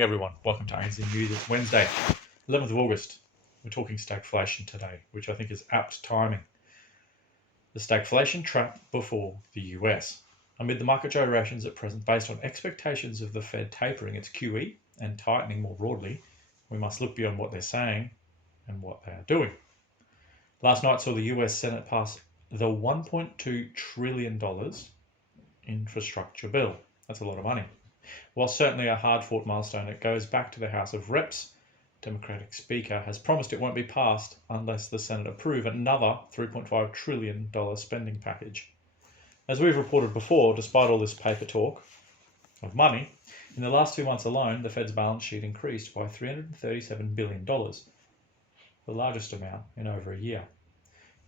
Hey everyone, welcome to ANZ News. It's Wednesday, 11th of August. We're talking stagflation today, which I think is apt timing. The stagflation trap before the US. Amid the market gyrations at present based on expectations of the Fed tapering its QE and tightening more broadly, we must look beyond what they're saying and what they are doing. Last night saw the US Senate pass the $1.2 trillion infrastructure bill. That's a lot of money. While certainly a hard-fought milestone, it goes back to the House of Reps. Democratic Speaker has promised it won't be passed unless the Senate approve another $3.5 trillion spending package. As we've reported before, despite all this paper talk of money, in the last 2 months alone, the Fed's balance sheet increased by $337 billion, the largest amount in over a year.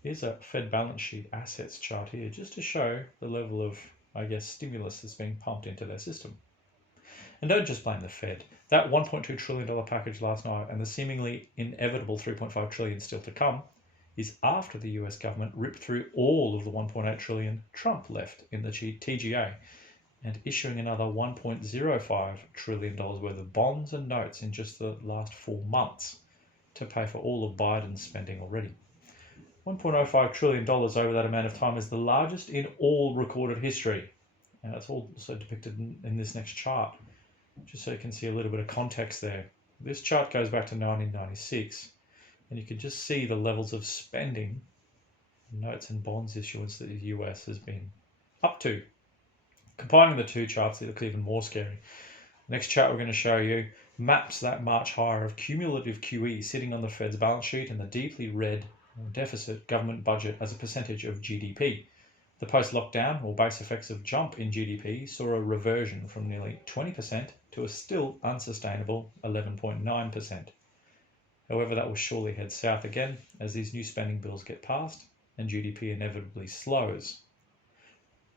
Here's a Fed balance sheet assets chart here, just to show the level of, stimulus that's being pumped into their system. And don't just blame the Fed. That $1.2 trillion package last night and the seemingly inevitable $3.5 trillion still to come is after the US government ripped through all of the $1.8 trillion Trump left in the TGA and issuing another $1.05 trillion worth of bonds and notes in just the last 4 months to pay for all of Biden's spending already. $1.05 trillion over that amount of time is the largest in all recorded history. And that's also depicted in this next chart, just so you can see a little bit of context there. This chart goes back to 1996, and you can just see the levels of spending, notes and bonds issuance that the US has been up to. Combining the two charts, they look even more scary. The next chart we're going to show you maps that March higher of cumulative QE sitting on the Fed's balance sheet and the deeply red deficit government budget as a percentage of GDP. The post-lockdown or base effects of jump in GDP saw a reversion from nearly 20% to a still unsustainable 11.9%. However, that will surely head south again as these new spending bills get passed and GDP inevitably slows.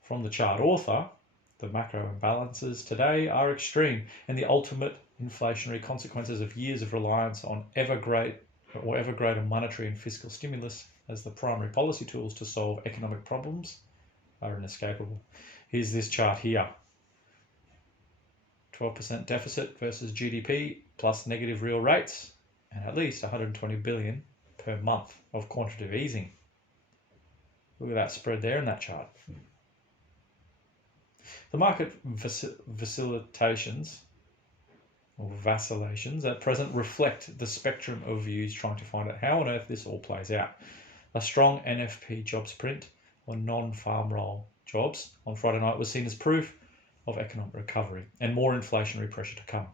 From the chart author, the macro imbalances today are extreme and the ultimate inflationary consequences of years of reliance on ever greater monetary and fiscal stimulus as the primary policy tools to solve economic problems are inescapable. Here's this chart here. 12% deficit versus GDP plus negative real rates and at least 120 billion per month of quantitative easing. Look at that spread there in that chart. The market vacillations at present reflect the spectrum of views trying to find out how on earth this all plays out. A strong NFP jobs print on non-farm role jobs on Friday night was seen as proof of economic recovery and more inflationary pressure to come.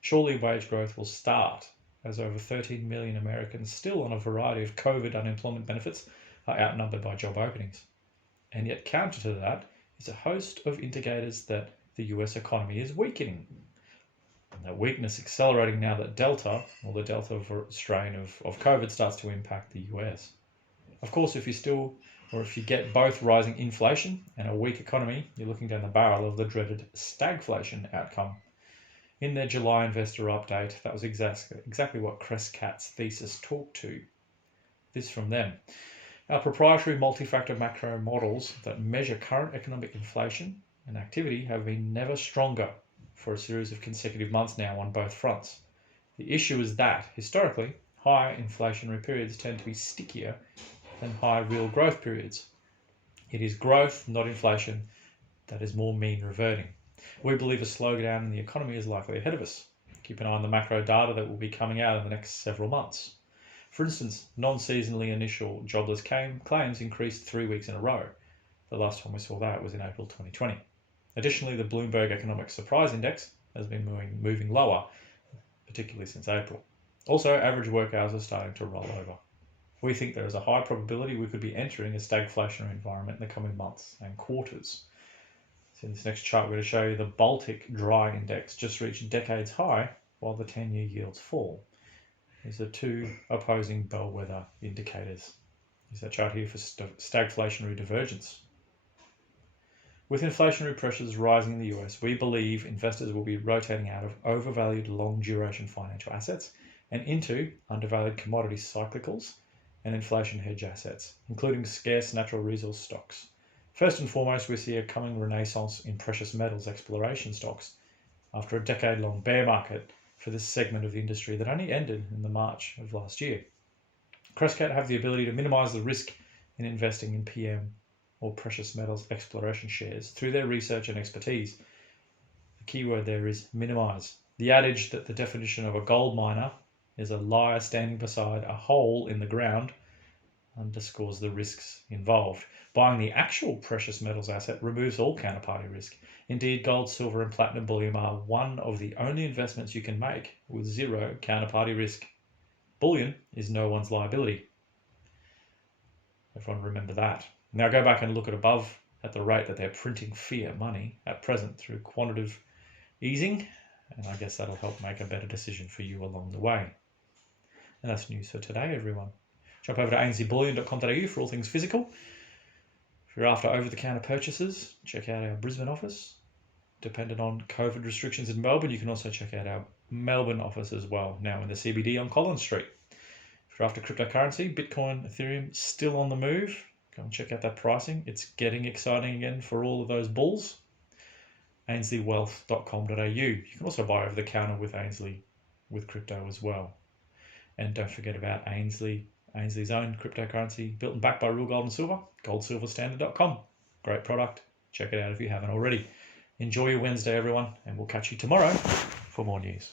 Surely wage growth will start as over 13 million Americans still on a variety of COVID unemployment benefits are outnumbered by job openings. And yet counter to that is a host of indicators that the US economy is weakening. And that weakness accelerating now that Delta, or the Delta strain of COVID, starts to impact the US. Of course, if you get both rising inflation and a weak economy, you're looking down the barrel of the dreaded stagflation outcome. In their July investor update, that was exactly what Crescat's thesis talked to. This from them. Our proprietary multi-factor macro models that measure current economic inflation and activity have been never stronger for a series of consecutive months now on both fronts. The issue is that, historically, high inflationary periods tend to be stickier than high real growth periods. It is growth, not inflation, that is more mean reverting. We believe a slowdown in the economy is likely ahead of us. Keep an eye on the macro data that will be coming out in the next several months. For instance, non-seasonally initial jobless claims increased 3 weeks in a row. The last time we saw that was in April 2020. Additionally, the Bloomberg Economic Surprise Index has been moving lower, particularly since April. Also, average work hours are starting to roll over. We think there is a high probability we could be entering a stagflationary environment in the coming months and quarters. So in this next chart, we're going to show you the Baltic Dry Index just reached decades high while the 10-year yields fall. These are two opposing bellwether indicators. There's that chart here for stagflationary divergence. With inflationary pressures rising in the US, we believe investors will be rotating out of overvalued long-duration financial assets and into undervalued commodity cyclicals and inflation hedge assets, including scarce natural resource stocks. First and foremost, we see a coming renaissance in precious metals exploration stocks. After a decade-long bear market, for this segment of the industry that only ended in the March of last year. Crescat have the ability to minimise the risk in investing in PM or precious metals exploration shares through their research and expertise. The key word there is minimise. The adage that the definition of a gold miner is a liar standing beside a hole in the ground underscores the risks involved. Buying the actual precious metals asset removes all counterparty risk. Indeed, gold, silver and platinum bullion are one of the only investments you can make with zero counterparty risk. Bullion is no one's liability. Everyone remember that. Now go back and look at the rate that they're printing fiat money at present through quantitative easing, and I guess that'll help make a better decision for you along the way. And that's news for today, everyone. Jump over to ainsleyBullion.com.au for all things physical. If you're after over-the-counter purchases, check out our Brisbane office. Dependent on COVID restrictions in Melbourne, you can also check out our Melbourne office as well, now in the CBD on Collins Street. If you're after cryptocurrency, Bitcoin, Ethereum, still on the move. Go and check out that pricing. It's getting exciting again for all of those bulls. ainsleywealth.com.au. You can also buy over the counter with Ainsley with crypto as well. And don't forget about Ainsley's own cryptocurrency, built and backed by Real Gold and Silver, goldsilverstandard.com. Great product. Check it out if you haven't already. Enjoy your Wednesday, everyone, and we'll catch you tomorrow for more news.